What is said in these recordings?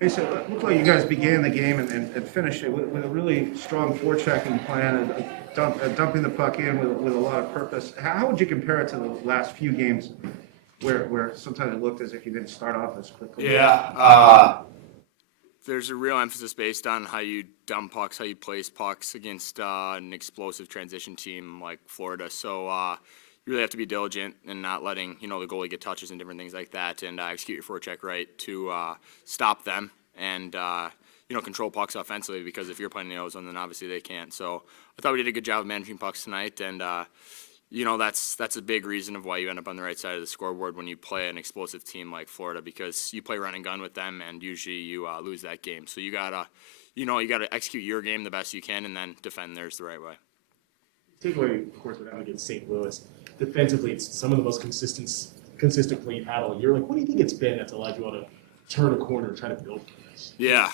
Mason, it looked like you guys began the game and finished it with a really strong forechecking plan and dumping the puck in with a lot of purpose. How would you compare it to the last few games where sometimes it looked as if you didn't start off as quickly? Yeah, there's a real emphasis based on how you dump pucks, how you place pucks against an explosive transition team like Florida. So you really have to be diligent and not letting the goalie get touches and different things like that, and execute your forecheck right to stop them and control pucks offensively. Because if you're playing the ozone, then obviously they can't. So I thought we did a good job of managing pucks tonight, and that's a big reason of why you end up on the right side of the scoreboard when you play an explosive team like Florida, because you play run and gun with them, and usually you lose that game. So you gotta execute your game the best you can, and then defend theirs the right way. Takeaway, of course, with that against St. Louis, defensively, it's some of the most consistent play you've had all year. Like, what do you think it's been that's allowed you all to turn a corner and try to build from this? Yeah,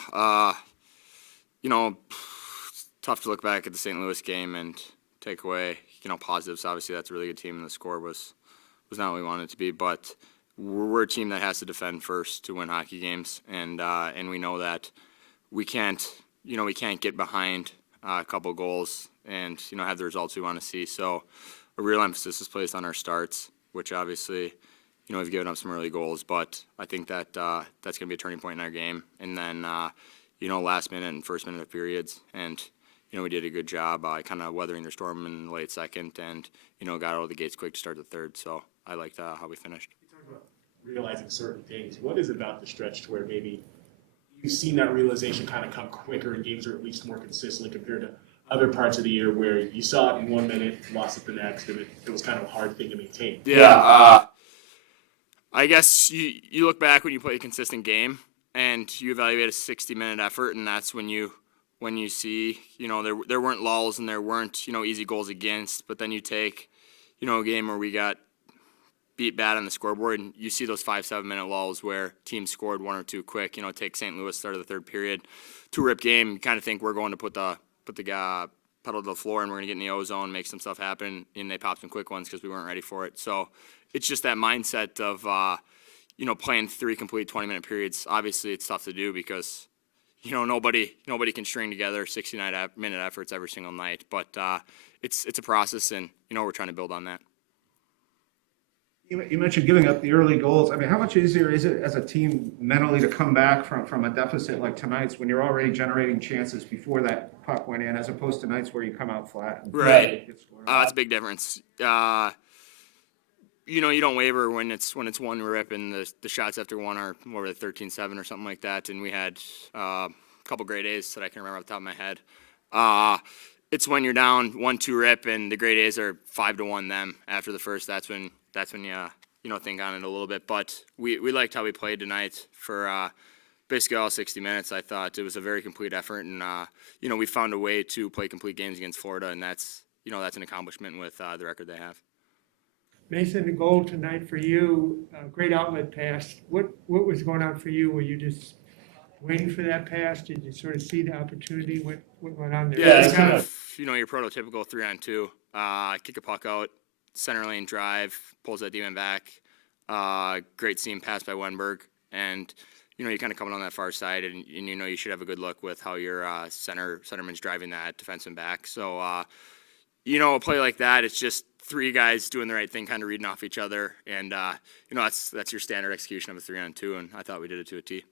tough to look back at the St. Louis game and take away positives. Obviously, that's a really good team, and the score was not what we wanted it to be. But we're a team that has to defend first to win hockey games, and we know that we can't get behind a couple goals and have the results we want to see. So a real emphasis is placed on our starts, which obviously we've given up some early goals, but I think that that's going to be a turning point in our game. And then last minute and first minute of periods, and we did a good job kind of weathering their storm in the late second, and got out of the gates quick to start the third. So I liked how we finished. You talk about realizing certain things. What is it about the stretch to where maybe you've seen that realization kind of come quicker and games are at least more consistently compared to other parts of the year where you saw it in 1 minute, lost it the next, and it was kind of a hard thing to maintain? Yeah, I guess you look back when you play a consistent game and you evaluate a 60-minute effort, and that's when you see there weren't lulls and there weren't easy goals against, but then you take a game where we got beat bad on the scoreboard, and you see those 5-7 minute lulls where teams scored one or two quick. Take St. Louis, start of the third period, 2-rip game. You kind of think we're going to put the pedal to the floor and we're going to get in the ozone, make some stuff happen, and they popped some quick ones because we weren't ready for it. So it's just that mindset of playing 3 complete 20-minute periods. Obviously, it's tough to do because nobody can string together 69-minute efforts every single night. But it's a process, and we're trying to build on that. You mentioned giving up the early goals. I mean, how much easier is it as a team mentally to come back from a deficit like tonight's when you're already generating chances before that puck went in, as opposed to nights where you come out flat? Right. That's a big difference. You don't waver when it's one rip and the shots after one are more of 13-7 or something like that. And we had a couple great A's that I can remember off the top of my head. It's when you're down 1-2 rip and the great A's are 5-1 them after the first. That's when you think on it a little bit. But we liked how we played tonight for basically all 60 minutes. I thought it was a very complete effort, and we found a way to play complete games against Florida, and that's an accomplishment with the record they have. Mason, the goal tonight for you, great outlet pass. What was going on for you? Were you just waiting for that pass? Did you sort of see the opportunity? What went on there? Yeah, it's kind of your prototypical 3-on-2. Kick a puck out, center lane drive, pulls that D-man back. Great seam pass by Wenberg, and you're kind of coming on that far side, and you should have a good look with how your centerman's driving that defenseman back. So a play like that, it's just 3 guys doing the right thing, kind of reading off each other, and that's your standard execution of a 3-on-2, and I thought we did it to a T.